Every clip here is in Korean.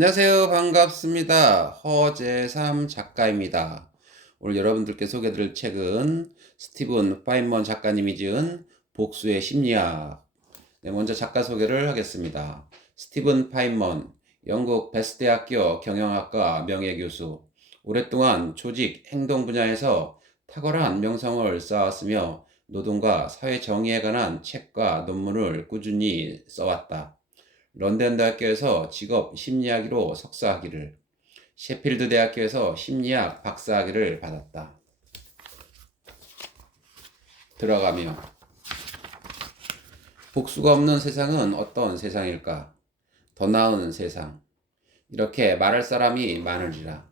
안녕하세요. 반갑습니다. 허재삼 작가입니다. 오늘 여러분들께 소개드릴 책은 스티븐 파인먼 작가님이 지은 복수의 심리학. 네, 먼저 작가 소개를 하겠습니다. 스티븐 파인먼, 영국 베스트대학교 경영학과 명예교수, 오랫동안 조직 행동 분야에서 탁월한 명성을 쌓았으며 노동과 사회 정의에 관한 책과 논문을 꾸준히 써왔다. 런던 대학교에서 직업 심리학으로 석사학위를, 셰필드 대학교에서 심리학 박사학위를 받았다. 들어가며 복수가 없는 세상은 어떤 세상일까? 더 나은 세상. 이렇게 말할 사람이 많으리라.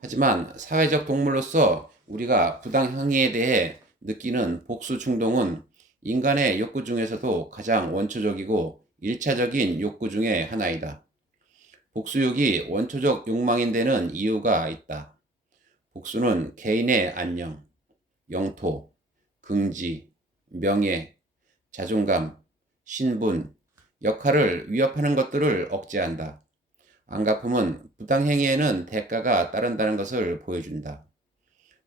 하지만 사회적 동물로서 우리가 부당행위에 대해 느끼는 복수 충동은 인간의 욕구 중에서도 가장 원초적이고 일차적인 욕구 중의 하나이다. 복수욕이 원초적 욕망인 데는 이유가 있다. 복수는 개인의 안녕, 영토, 긍지, 명예, 자존감, 신분, 역할을 위협하는 것들을 억제한다. 안갚음은 부당행위에는 대가가 따른다는 것을 보여준다.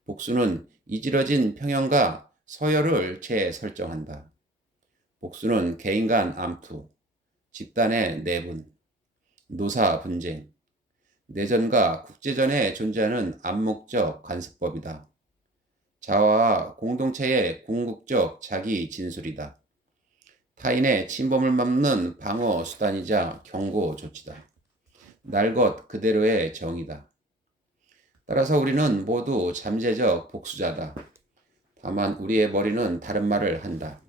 복수는 이지러진 평형과 서열을 재설정한다. 복수는 개인 간 암투, 집단의 내분, 노사 분쟁, 내전과 국제전에 존재하는 암묵적 간섭법이다. 자아와 공동체의 궁극적 자기 진술이다. 타인의 침범을 막는 방어 수단이자 경고 조치다. 날 것 그대로의 정의다. 따라서 우리는 모두 잠재적 복수자다. 다만 우리의 머리는 다른 말을 한다.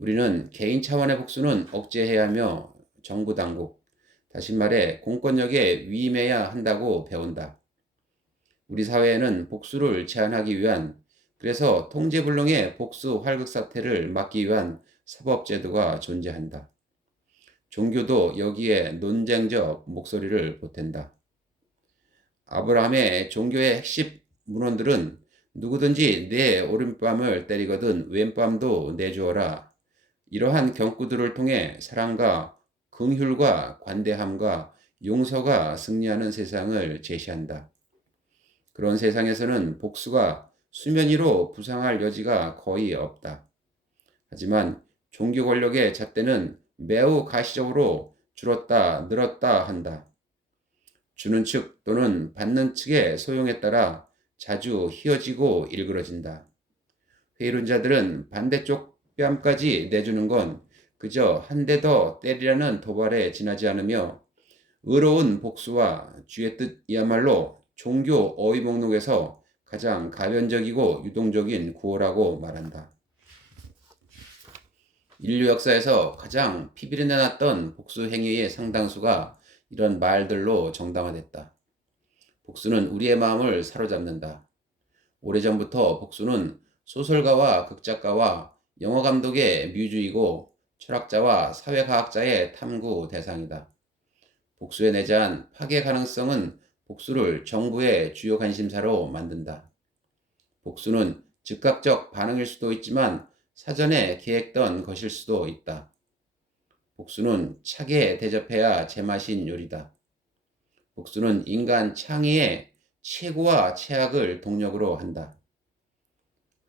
우리는 개인 차원의 복수는 억제해야 하며 정부 당국, 다시 말해 공권력에 위임해야 한다고 배운다. 우리 사회에는 복수를 제한하기 위한, 그래서 통제불능의 복수 활극 사태를 막기 위한 사법제도가 존재한다. 종교도 여기에 논쟁적 목소리를 보탠다. 아브라함의 종교의 핵심 문헌들은 누구든지 내 오른뺨을 때리거든 왼뺨도 내주어라. 이러한 경구들을 통해 사랑과 긍휼과 관대함과 용서가 승리하는 세상을 제시한다. 그런 세상에서는 복수가 수면 위로 부상할 여지가 거의 없다. 하지만 종교 권력의 잣대는 매우 가시적으로 줄었다 늘었다 한다. 주는 측 또는 받는 측의 소용에 따라 자주 휘어지고 일그러진다. 회의론자들은 반대쪽 뺨까지 내주는 건 그저 한 대 더 때리라는 도발에 지나지 않으며 의로운 복수와 주의 뜻이야말로 종교 어휘 목록에서 가장 가변적이고 유동적인 구호라고 말한다. 인류 역사에서 가장 피비린내 났던 복수 행위의 상당수가 이런 말들로 정당화됐다. 복수는 우리의 마음을 사로잡는다. 오래전부터 복수는 소설가와 극작가와 영화감독의 뮤즈이고 철학자와 사회과학자의 탐구 대상이다. 복수에 내재한 파괴 가능성은 복수를 정부의 주요 관심사로 만든다. 복수는 즉각적 반응일 수도 있지만 사전에 계획된 것일 수도 있다. 복수는 차게 대접해야 제맛인 요리다. 복수는 인간 창의의 최고와 최악을 동력으로 한다.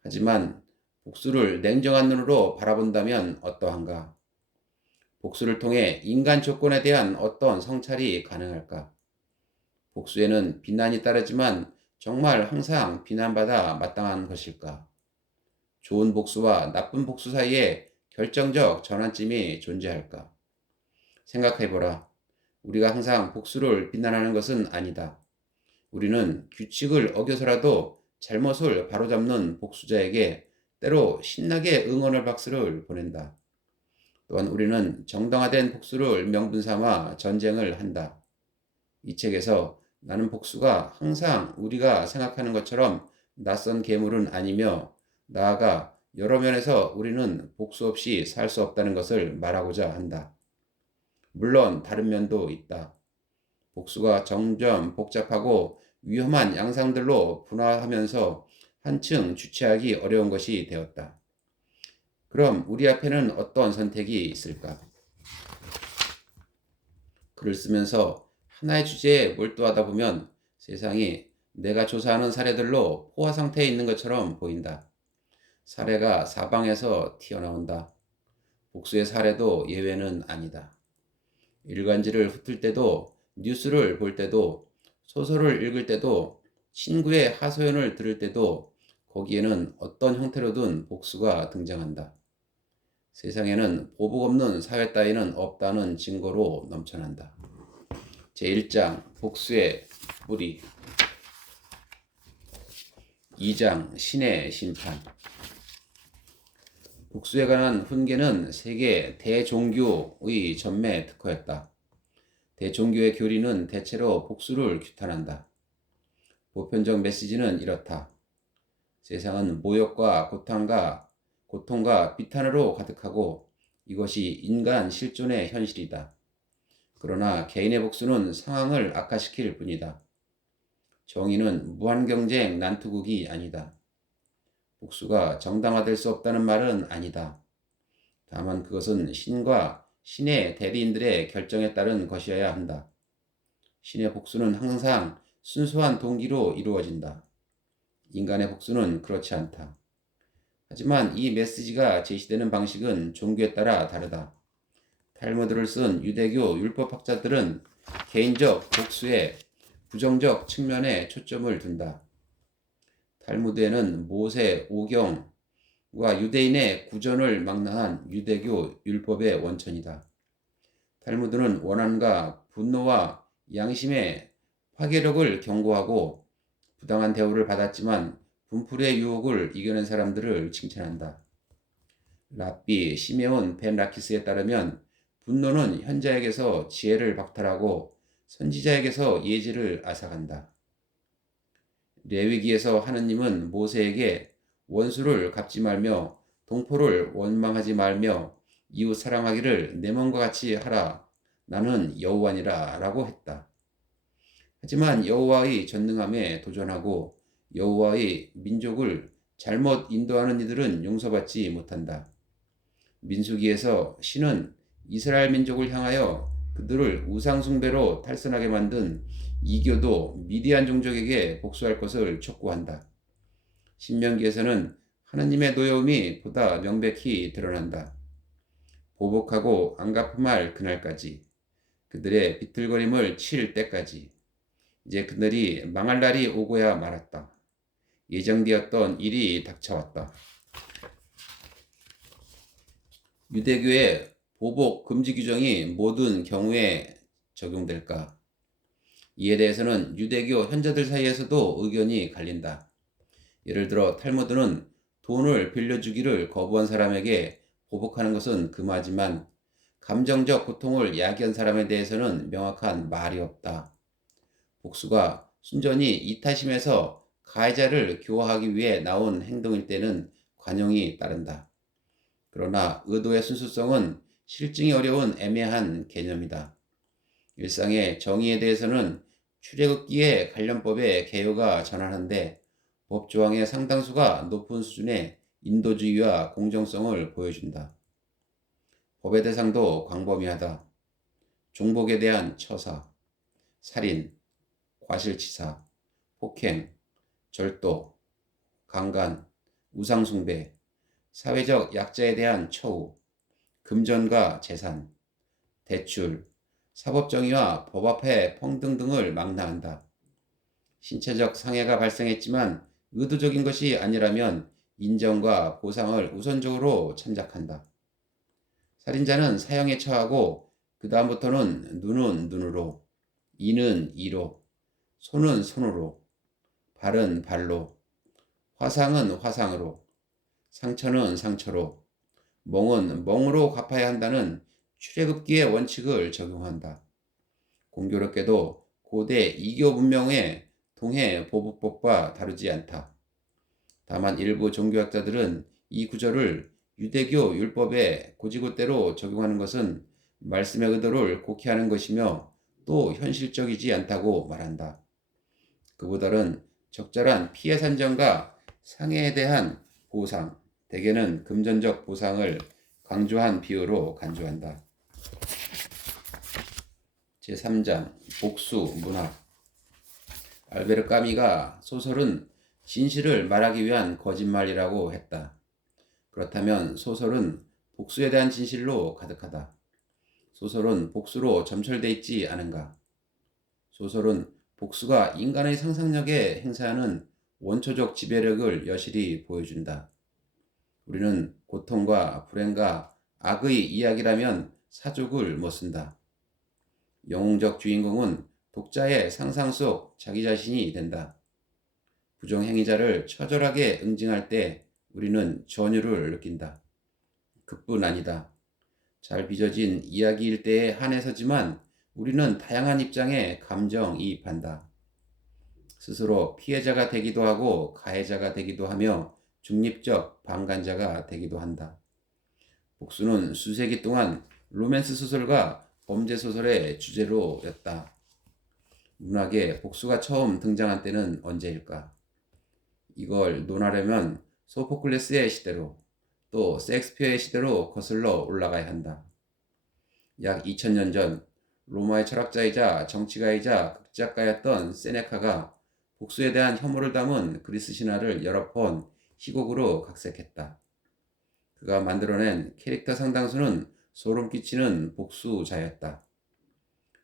하지만 복수를 냉정한 눈으로 바라본다면 어떠한가? 복수를 통해 인간 조건에 대한 어떤 성찰이 가능할까? 복수에는 비난이 따르지만 정말 항상 비난받아 마땅한 것일까? 좋은 복수와 나쁜 복수 사이에 결정적 전환점이 존재할까? 생각해보라. 우리가 항상 복수를 비난하는 것은 아니다. 우리는 규칙을 어겨서라도 잘못을 바로잡는 복수자에게 때로 신나게 응원의 박수를 보낸다. 또한 우리는 정당화된 복수를 명분 삼아 전쟁을 한다. 이 책에서 나는 복수가 항상 우리가 생각하는 것처럼 낯선 괴물은 아니며 나아가 여러 면에서 우리는 복수 없이 살 수 없다는 것을 말하고자 한다. 물론 다른 면도 있다. 복수가 점점 복잡하고 위험한 양상들로 분화하면서 한층 주체하기 어려운 것이 되었다. 그럼 우리 앞에는 어떤 선택이 있을까? 글을 쓰면서 하나의 주제에 몰두하다 보면 세상이 내가 조사하는 사례들로 포화 상태에 있는 것처럼 보인다. 사례가 사방에서 튀어나온다. 복수의 사례도 예외는 아니다. 일간지를 훑을 때도, 뉴스를 볼 때도, 소설을 읽을 때도, 친구의 하소연을 들을 때도 거기에는 어떤 형태로든 복수가 등장한다. 세상에는 보복 없는 사회 따위는 없다는 증거로 넘쳐난다. 제1장 복수의 뿌리. 2장 신의 심판. 복수에 관한 훈계는 세계 대종교의 전매 특허였다. 대종교의 교리는 대체로 복수를 규탄한다. 보편적 메시지는 이렇다. 세상은 모욕과 고통과 비탄으로 가득하고 이것이 인간 실존의 현실이다. 그러나 개인의 복수는 상황을 악화시킬 뿐이다. 정의는 무한경쟁 난투극이 아니다. 복수가 정당화될 수 없다는 말은 아니다. 다만 그것은 신과 신의 대리인들의 결정에 따른 것이어야 한다. 신의 복수는 항상 순수한 동기로 이루어진다. 인간의 복수는 그렇지 않다. 하지만 이 메시지가 제시되는 방식은 종교에 따라 다르다. 탈무드를 쓴 유대교 율법학자들은 개인적 복수의 부정적 측면에 초점을 둔다. 탈무드에는 모세 오경과 유대인의 구전을 망라한 유대교 율법의 원천이다. 탈무드는 원한과 분노와 양심의 파괴력을 경고하고 부당한 대우를 받았지만 분풀이의 유혹을 이겨낸 사람들을 칭찬한다. 랍비 시메온 벤 라키스에 따르면 분노는 현자에게서 지혜를 박탈하고 선지자에게서 예지를 앗아간다. 레위기에서 하느님은 모세에게 원수를 갚지 말며 동포를 원망하지 말며 이웃 사랑하기를 내 몸과 같이 하라. 나는 여호와니라 라고 했다. 하지만 여호와의 전능함에 도전하고 여호와의 민족을 잘못 인도하는 이들은 용서받지 못한다. 민수기에서 신은 이스라엘 민족을 향하여 그들을 우상숭배로 탈선하게 만든 이교도 미디안 종족에게 복수할 것을 촉구한다. 신명기에서는 하느님의 노여움이 보다 명백히 드러난다. 보복하고 안 갚음할 그날까지, 그들의 비틀거림을 칠 때까지, 이제 그들이 망할 날이 오고야 말았다. 예정되었던 일이 닥쳐왔다. 유대교의 보복 금지 규정이 모든 경우에 적용될까? 이에 대해서는 유대교 현자들 사이에서도 의견이 갈린다. 예를 들어 탈무드는 돈을 빌려주기를 거부한 사람에게 보복하는 것은 금하지만 감정적 고통을 야기한 사람에 대해서는 명확한 말이 없다. 복수가 순전히 이타심에서 가해자를 교화하기 위해 나온 행동일 때는 관용이 따른다. 그러나 의도의 순수성은 실증이 어려운 애매한 개념이다. 일상의 정의에 대해서는 출애굽기의 관련법의 개요가 전환한데 법조항의 상당수가 높은 수준의 인도주의와 공정성을 보여준다. 법의 대상도 광범위하다. 종복에 대한 처사, 살인, 과실치사, 폭행, 절도, 강간, 우상숭배, 사회적 약자에 대한 처우, 금전과 재산, 대출, 사법정의와 법 앞의 평등 등을 망라한다. 신체적 상해가 발생했지만 의도적인 것이 아니라면 인정과 보상을 우선적으로 참작한다. 살인자는 사형에 처하고 그 다음부터는 눈은 눈으로, 이는 이로, 손은 손으로, 발은 발로, 화상은 화상으로, 상처는 상처로, 멍은 멍으로 갚아야 한다는 출애굽기의 원칙을 적용한다. 공교롭게도 고대 이교 문명의 동해 보복법과 다르지 않다. 다만 일부 종교학자들은 이 구절을 유대교 율법에 곧이곧대로 적용하는 것은 말씀의 의도를 곡해하는 것이며 또 현실적이지 않다고 말한다. 그보다는 적절한 피해 산정과 상해에 대한 보상, 대개는 금전적 보상을 강조한 비유로 간주한다. 제3장 복수 문학. 알베르 까미가 소설은 진실을 말하기 위한 거짓말이라고 했다. 그렇다면 소설은 복수에 대한 진실로 가득하다. 소설은 복수로 점철돼 있지 않은가? 소설은 복수가 인간의 상상력에 행사하는 원초적 지배력을 여실히 보여준다. 우리는 고통과 불행과 악의 이야기라면 사족을 못 쓴다. 영웅적 주인공은 독자의 상상 속 자기 자신이 된다. 부정행위자를 처절하게 응징할 때 우리는 전율을 느낀다. 그뿐 아니다. 잘 빚어진 이야기일 때에 한해서지만 우리는 다양한 입장에 감정이입한다. 스스로 피해자가 되기도 하고 가해자가 되기도 하며 중립적 방관자가 되기도 한다. 복수는 수세기 동안 로맨스 소설과 범죄 소설의 주제로였다. 문학에 복수가 처음 등장한 때는 언제일까? 이걸 논하려면 소포클레스의 시대로 또 셰익스피어의 시대로 거슬러 올라가야 한다. 약 2000년 전 로마의 철학자이자 정치가이자 극작가였던 세네카가 복수에 대한 혐오를 담은 그리스 신화를 여러 번 희곡으로 각색했다. 그가 만들어낸 캐릭터 상당수는 소름 끼치는 복수자였다.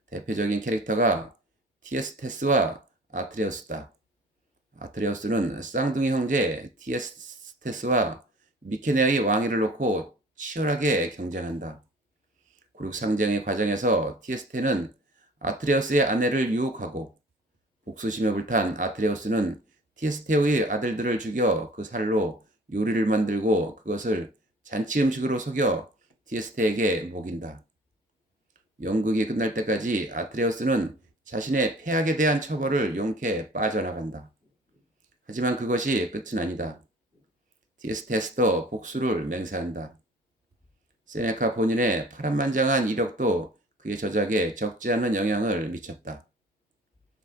대표적인 캐릭터가 티에스테스와 아트레우스다. 아트레우스는 쌍둥이 형제 티에스테스와 미케네의 왕위를 놓고 치열하게 경쟁한다. 굴욕상쟁의 과정에서 티에스테는 아트레우스의 아내를 유혹하고 복수심에 불탄 아트레우스는 티에스테의 아들들을 죽여 그 살로 요리를 만들고 그것을 잔치 음식으로 속여 티에스테에게 먹인다. 연극이 끝날 때까지 아트레우스는 자신의 패악에 대한 처벌을 용케 빠져나간다. 하지만 그것이 끝은 아니다. 티에스테스도 복수를 맹세한다. 세네카 본인의 파란만장한 이력도 그의 저작에 적지 않은 영향을 미쳤다.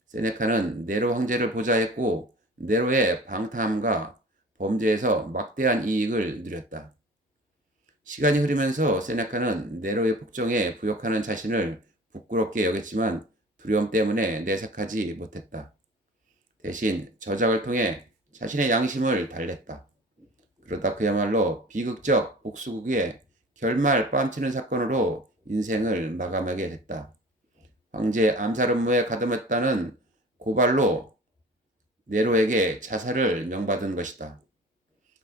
세네카는 네로 황제를 보좌했고 네로의 방탕함과 범죄에서 막대한 이익을 누렸다. 시간이 흐르면서 세네카는 네로의 폭정에 부역하는 자신을 부끄럽게 여겼지만 두려움 때문에 내색하지 못했다. 대신 저작을 통해 자신의 양심을 달랬다. 그러다 그야말로 비극적 복수극의 결말 뺨치는 사건으로 인생을 마감하게 됐다. 황제 암살 음모에 가담했다는 고발로 네로에게 자살을 명받은 것이다.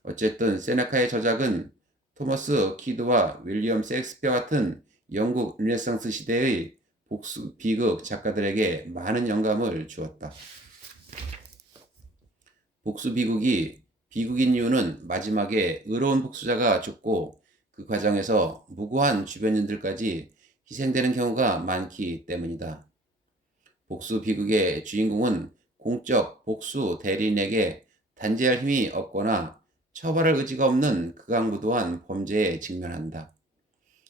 어쨌든 세네카의 저작은 토머스 키드와 윌리엄 셰익스피어 같은 영국 르네상스 시대의 복수 비극 작가들에게 많은 영감을 주었다. 복수 비극이 비극인 이유는 마지막에 의로운 복수자가 죽고 그 과정에서 무고한 주변인들까지 희생되는 경우가 많기 때문이다. 복수 비극의 주인공은 공적 복수 대리인에게 단죄할 힘이 없거나 처벌할 의지가 없는 극악무도한 범죄에 직면한다.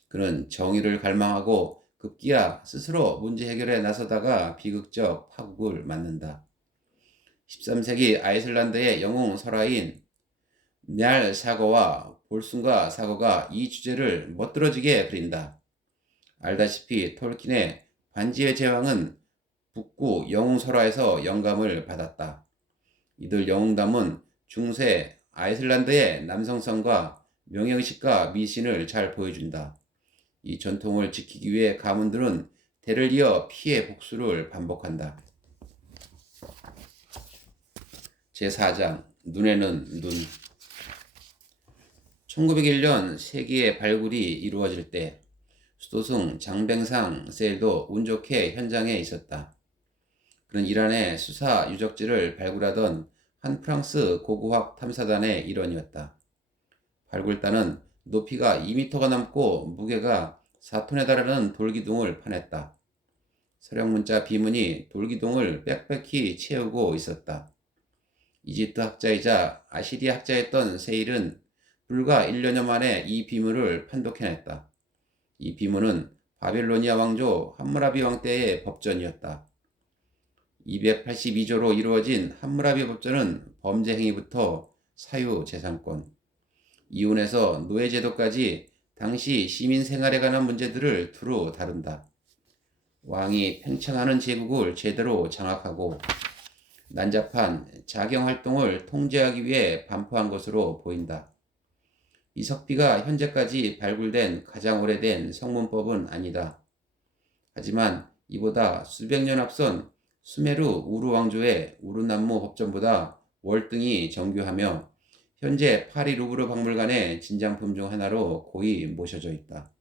그는 정의를 갈망하고 급기야 스스로 문제 해결에 나서다가 비극적 파국을 맞는다. 13세기 아이슬란드의 영웅 설화인 �얄 사거와 볼순가 사거가 이 주제를 멋들어지게 그린다. 알다시피 톨킨의 반지의 제왕은 북구 영웅 설화에서 영감을 받았다. 이들 영웅담은 중세 아이슬란드의 남성성과 명예의식과 미신을 잘 보여준다. 이 전통을 지키기 위해 가문들은 대를 이어 피해 복수를 반복한다. 제4장 눈에는 눈. 1901년 세기의 발굴이 이루어질 때 수도승 장뱅상 셀도 운 좋게 현장에 있었다. 그는 이란의 수사 유적지를 발굴하던 한 프랑스 고고학 탐사단의 일원이었다. 발굴단은 높이가 2m가 넘고 무게가 4톤에 달하는 돌기둥을 파냈다. 서령문자 비문이 돌기둥을 빽빽히 채우고 있었다. 이집트 학자이자 아시리아 학자였던 세일은 불과 1년여 만에 이 비문을 판독해냈다. 이 비문은 바빌로니아 왕조 함무라비 왕 때의 법전이었다. 282조로 이루어진 함무라비 법전은 범죄 행위부터 사유재산권, 이혼에서 노예제도까지 당시 시민 생활에 관한 문제들을 두루 다룬다. 왕이 팽창하는 제국을 제대로 장악하고 난잡한 자경 활동을 통제하기 위해 반포한 것으로 보인다. 이 석비가 현재까지 발굴된 가장 오래된 성문법은 아니다. 하지만 이보다 수백 년 앞선 수메르 우루 왕조의 우르남무 법전보다 월등히 정교하며 현재 파리 루브르 박물관의 진장품 중 하나로 고이 모셔져 있다.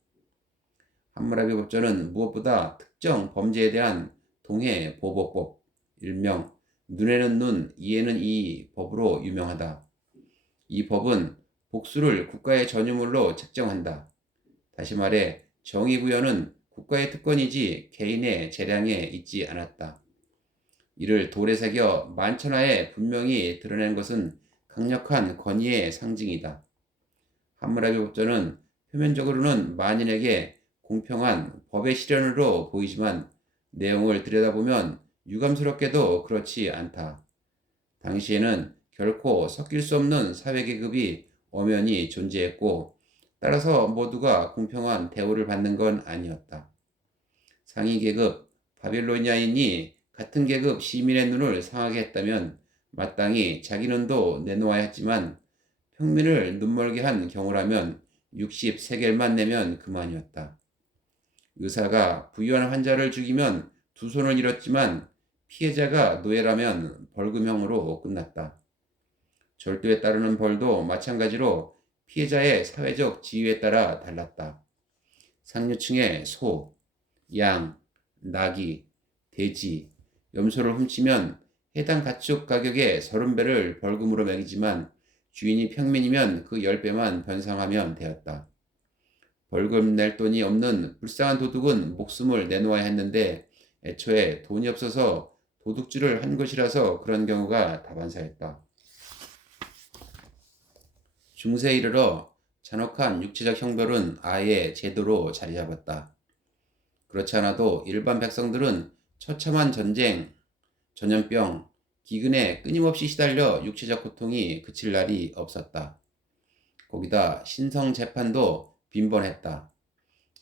함무라비 법전은 무엇보다 특정 범죄에 대한 동해 보복법, 일명 눈에는 눈, 이에는 이 법으로 유명하다. 이 법은 복수를 국가의 전유물로 책정한다. 다시 말해 정의구현은 국가의 특권이지 개인의 재량에 있지 않았다. 이를 돌에 새겨 만천하에 분명히 드러낸 것은 강력한 권위의 상징이다. 함무라비 법전은 표면적으로는 만인에게 공평한 법의 실현으로 보이지만 내용을 들여다보면 유감스럽게도 그렇지 않다. 당시에는 결코 섞일 수 없는 사회계급이 엄연히 존재했고 따라서 모두가 공평한 대우를 받는 건 아니었다. 상위계급 바빌로니아인이 같은 계급 시민의 눈을 상하게 했다면 마땅히 자기 눈도 내놓아야 했지만 평민을 눈멀게 한 경우라면 60세겔만 내면 그만이었다. 의사가 부유한 환자를 죽이면 두 손을 잃었지만 피해자가 노예라면 벌금형으로 끝났다. 절도에 따르는 벌도 마찬가지로 피해자의 사회적 지위에 따라 달랐다. 상류층의 소, 양, 나귀, 돼지, 염소를 훔치면 해당 가축 가격의 30배를 벌금으로 매기지만 주인이 평민이면 그 10배만 변상하면 되었다. 벌금 낼 돈이 없는 불쌍한 도둑은 목숨을 내놓아야 했는데 애초에 돈이 없어서 도둑질을 한 것이라서 그런 경우가 다반사였다. 중세에 이르러 잔혹한 육체적 형벌은 아예 제도로 자리 잡았다. 그렇지 않아도 일반 백성들은 처참한 전쟁, 전염병, 기근에 끊임없이 시달려 육체적 고통이 그칠 날이 없었다. 거기다 신성 재판도 빈번했다.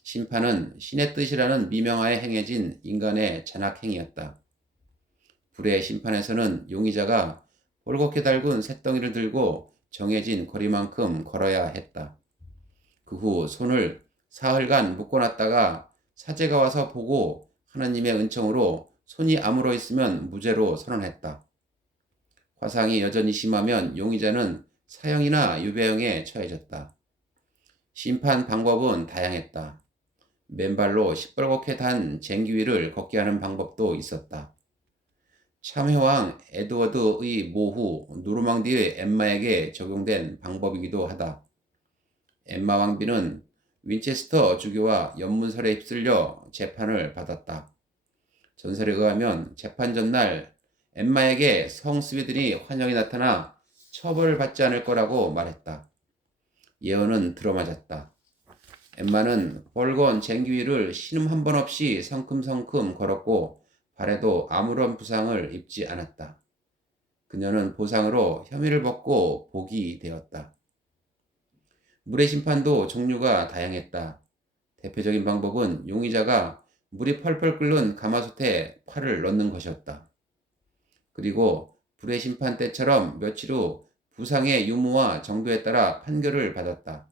심판은 신의 뜻이라는 미명하에 행해진 인간의 잔악행위였다. 불의 심판에서는 용의자가 홀곡해 달군 쇳덩이를 들고 정해진 거리만큼 걸어야 했다. 그 후 손을 사흘간 묶어놨다가 사제가 와서 보고 하나님의 은총으로 손이 아물어 있으면 무죄로 선언했다. 화상이 여전히 심하면 용의자는 사형이나 유배형에 처해졌다. 심판 방법은 다양했다. 맨발로 시뻘겋게 단 쟁기 위를 걷게 하는 방법도 있었다. 참회왕 에드워드의 모후 노르망디의 엠마에게 적용된 방법이기도 하다. 엠마 왕비는 윈체스터 주교와 연문설에 휩쓸려 재판을 받았다. 전설에 의하면 재판 전날 엠마에게 성스웨들이 환영이 나타나 처벌을 받지 않을 거라고 말했다. 예언은 들어맞았다. 엠마는 뻘건 쟁기 위를 신음 한 번 없이 성큼성큼 걸었고 발에도 아무런 부상을 입지 않았다. 그녀는 보상으로 혐의를 벗고 복이 되었다. 물의 심판도 종류가 다양했다. 대표적인 방법은 용의자가 물이 펄펄 끓는 가마솥에 팔을 넣는 것이었다. 그리고 불의 심판 때처럼 며칠 후 부상의 유무와 정도에 따라 판결을 받았다.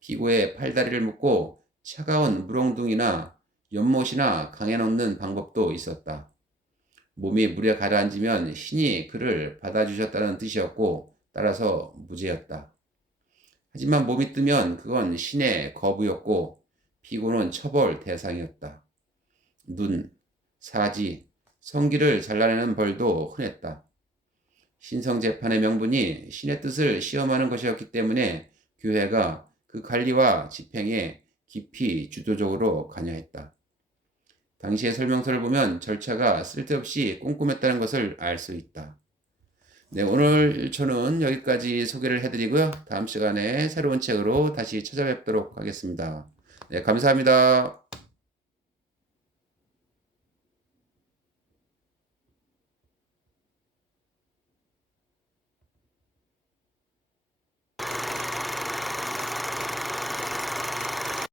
피고의 팔다리를 묶고 차가운 물엉둥이나 연못이나 강에 넣는 방법도 있었다. 몸이 물에 가라앉으면 신이 그를 받아주셨다는 뜻이었고 따라서 무죄였다. 하지만 몸이 뜨면 그건 신의 거부였고 피고는 처벌 대상이었다. 눈, 사지, 성기를 잘라내는 벌도 흔했다. 신성재판의 명분이 신의 뜻을 시험하는 것이었기 때문에 교회가 그 관리와 집행에 깊이 주도적으로 관여했다. 당시의 설명서를 보면 절차가 쓸데없이 꼼꼼했다는 것을 알 수 있다. 네, 오늘 저는 여기까지 소개를 해드리고요. 다음 시간에 새로운 책으로 다시 찾아뵙도록 하겠습니다. 네, 감사합니다.